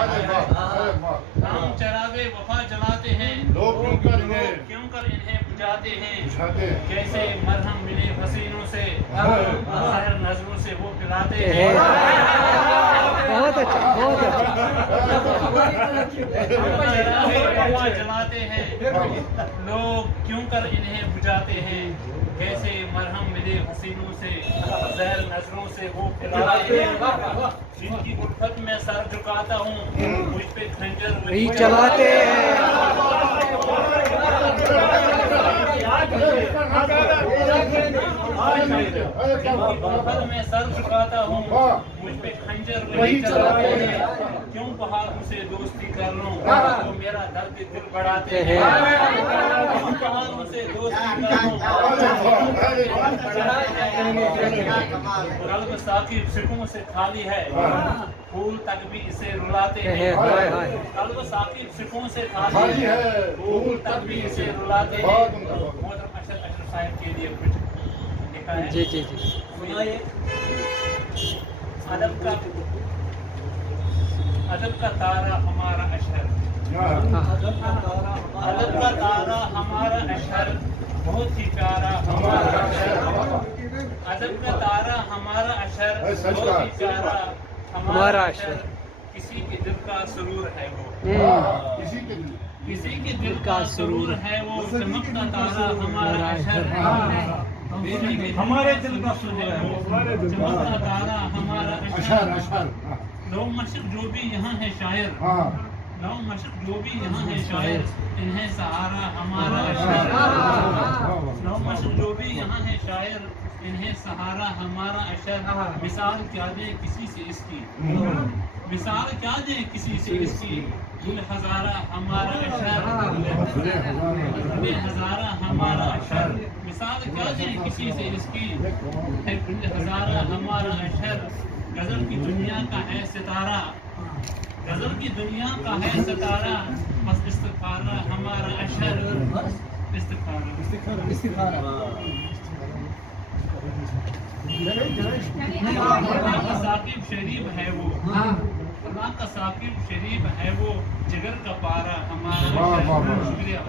नाम चरागे वफा जलाते हैं, लोग क्यों कर इन्हें बुझाते हैं। कैसे मरहम मिले हसीनों से, ज़हर नजरों से वो पिलाते हैं। बहुत अच्छा, बहुत अच्छा। वफा जलाते हैं, लोग क्यों कर इन्हें बुझाते हैं। कैसे मरहम मिले हसीनों से, ज़हर नजरों से वो पिलाते हैं। जिनकी उल्फत में सर झुकाता हूँ, मुझ पे खंजर वही चलाते हैं। में सर झुकाता हूँ, मुझ पे खंजर वही चलाते हैं। क्यों पहाड़ों से दोस्ती कर लूं, तो मेरा दर्द दिल बढ़ाते हैं। क्यों पहाड़ों से दोस्ती कर लूं, कल्ब साकिब सिकों से खाली है, फूल तक भी इसे रुलाते हैं। कल्ब साकिब सिकों से खाली है, फूल तक भी इसे रुलाते हैं। मोहतरम अशरफ साहब के लिए कुछ लिखा है। जी जी जी। अदब का तारा हमारा अशर, अदब का तारा हमारा अशर, बहुत ही प्यारा हमारा अशर। अदब का तारा हमारा अशर, बहुत ही प्यारा हमारा अशर। किसी के दिल का सुरूर है वो, किसी के दिल का सुरूर है वो। चमकता तारा हमारा अशर, हमारे दिल का सुरूर है वो। चमकता तारा हमारा अशर। नौ मशक जो भी यहाँ है शायर, नौ मशक जो भी यहाँ है शायर, इन्हें सहारा हमारा अशर। नौ मशक जो भी यहाँ है शायर, इन्हें सहारा हमारा अशर। मिसाल क्या दे किसी से इसकी, मिसाल क्या दे किसी से इसकी। गुल हजारा हमारा अशर, गुल हजारा हमारा अशर। मिसाल क्या दे किसी से इसकी, है गुल हजारा हमारा अशर। गजल की दुनिया का है सितारा, गजल की दुनिया का है सितारा। बस इस्तिखारा हमारा अशर, इस्तिखारा इस्तिखारा। अल्लाह का साकिब शरीफ है वो, अल्लाह का साकिब शरीफ है वो। जिगर का पारा हमारा अशर। शुक्रिया।